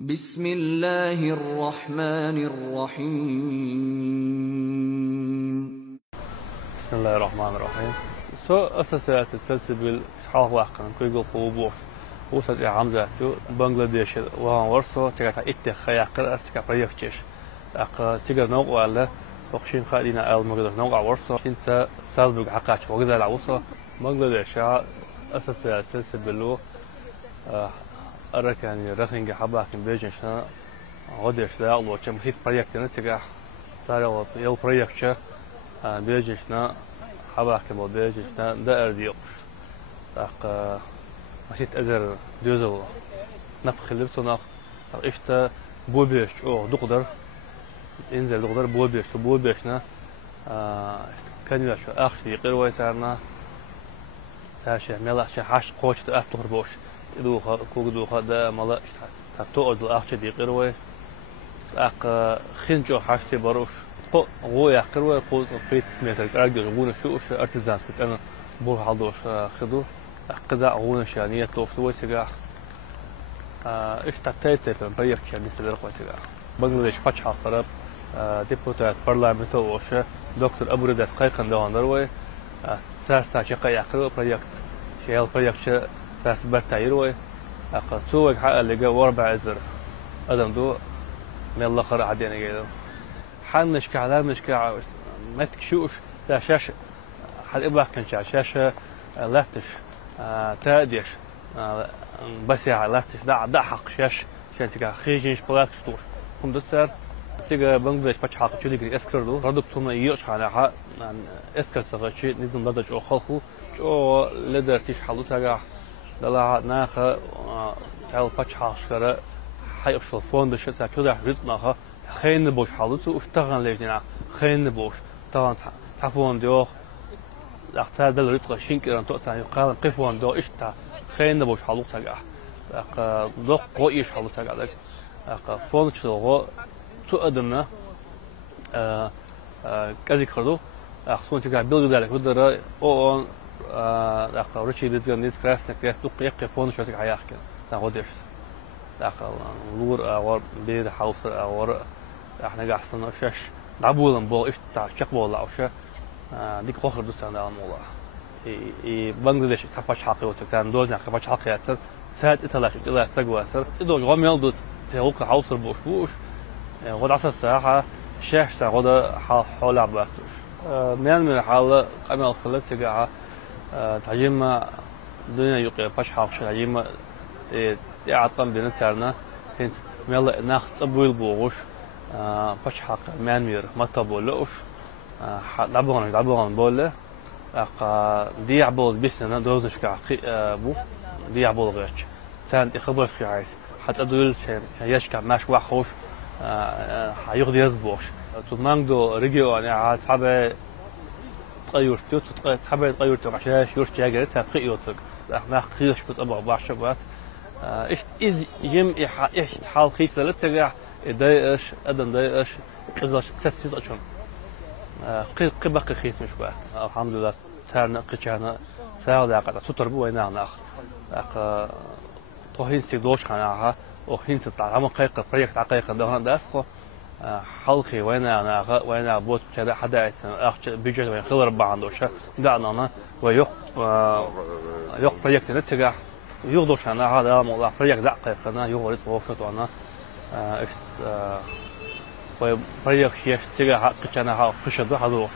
بسم الله الرحمن الرحيم. بسم الله الرحمن الرحيم. أساسات السلسبيل شحال واقعا كيقول قوبوش وصلت عمزاتو بنغلاديش وهان ورسو تكاتا اتخايا قرأس تكا بريكتش تيجر نوع ولا وقشين خالينا المقدر نوع ورسو انت سالبق حقاش وغزال عوصو بنغلاديش أساسات السلسبيلو أركاني رخنجي حباكين بيجنشنا غديش لا الله كم خيط بريكتنا تكا تاريخ يل بريكتش بيجنشنا حباكين بو بيجنشنا دا أرديوش ماشيت أدر دوزل نفخ لبسنا إشتا بوبيش أو دقدر إنزل دقدر بوبيشنا كان يلاش أخشي قروي تارنا تاشي ملاش حاش قوش تأفتر بوش دوخا كوك دوخا دا ملا تبتوعد الأخشي دي قروي خنجو حاشتي باروش غويا قروي قوز قيت متر أرجع غون شوش أرتزان بس أنا بور حالدوش خدو قدا غون شانية توفتوي سجاح إيش تتأتي بريك شانية سدرقوي سجاح بنغلاديش باتش حقرب ديبوتات برلمانتو وش دكتور أبو رداس قايقن دوان دروي سارسا شقا يقرو بريك شيال بريك ساس برتايروي سوق حق اللي جا وربع أزر أدم دو ميلا خرا عدينا جيدو حنش كعلام مش كع ما تكشوش شاشة حد إباح كان شاشة لاتش تاديش بس يا لاتش دا حق شاش عشان تيجا خيجينش بلاك ستور هم دستر تيجا بنغلاديش بتش حق شو ديجري اسكردو برودكتوم يوش على حق اسكر سغشي نظام بدج او خلخو شو لدر تيش حلو تاجا دلا ناخه تعال بتش حق شكرا حي افشل فوند شتا شو ده رزقناها خين بوش حالته اشتغل ليجنا خين بوش طبعا تعفون ديوخ اختار دل رزق شينكران تو تاع قال قفون دو اشتا خين بوش حالته تاع دو قويش حالته تاع فون شو تو ادمنا كذي خدو اخصون تاع بيلد ذلك ودر او ريتشي بيتغن نيت كراسنا كراس تو قفون شو تاع يحكي تاخدش داخل لور اور بيد حوص اور احنا قاعدين شاش لعبولن بول ايش تاع شقبول لعوشه ديك فخر دوستان على الموضوع اي بنغلاديش صفاش حقي وتكان دوزنا صفاش حقياتر ساعات اتلاش الى سغواسر دوج غميل دوت تهوق حوصر بوش غد 10 ساعه شاش تاع غد حول عباتوش من حال عمل خلت تقع تعجم دنيا يقي باش حاقش تعجم يعطم بنترنا كنت ميلا ناخذ طبول بوغوش باش حق مانمير ما تبولوش دعبون بوله دي عبول بيسنا دوزنش كع بو دي عبول غيرش سانت خبر في عايز حتى دول يشكع ماش واخوش هياخد يزبوش تمانغدو ريجيو انا تحب تغير تحب تغير عشان يورش جاجر تقيوتك احنا خيش بطبع بعشبات ايش يجم ايش حال خيسه لتجع دايش ادم دايش قزاش تسيس اشون قبق خيس مش بات الحمد لله تارنا قچانا ساعه قطع ستر بو وينا ناخ توهين سيدوش خناها او هين تطلع ما قيق بريكت عقيق ده داسخو حلقي وينا بوت كذا حدا اخ بيجي وين خضر بعندوش دعنا انا ويق بريكت نتجع يغدوش أنا هذا موضوع فريق دقيق أنا يغرس وفت أنا إيش فريق شيء تيجي حق أنا ها خشد هذا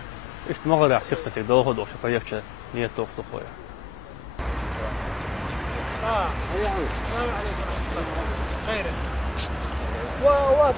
إيش ما غير شخص تقدر هذا فريق شيء نية توقف خويا. خير. وا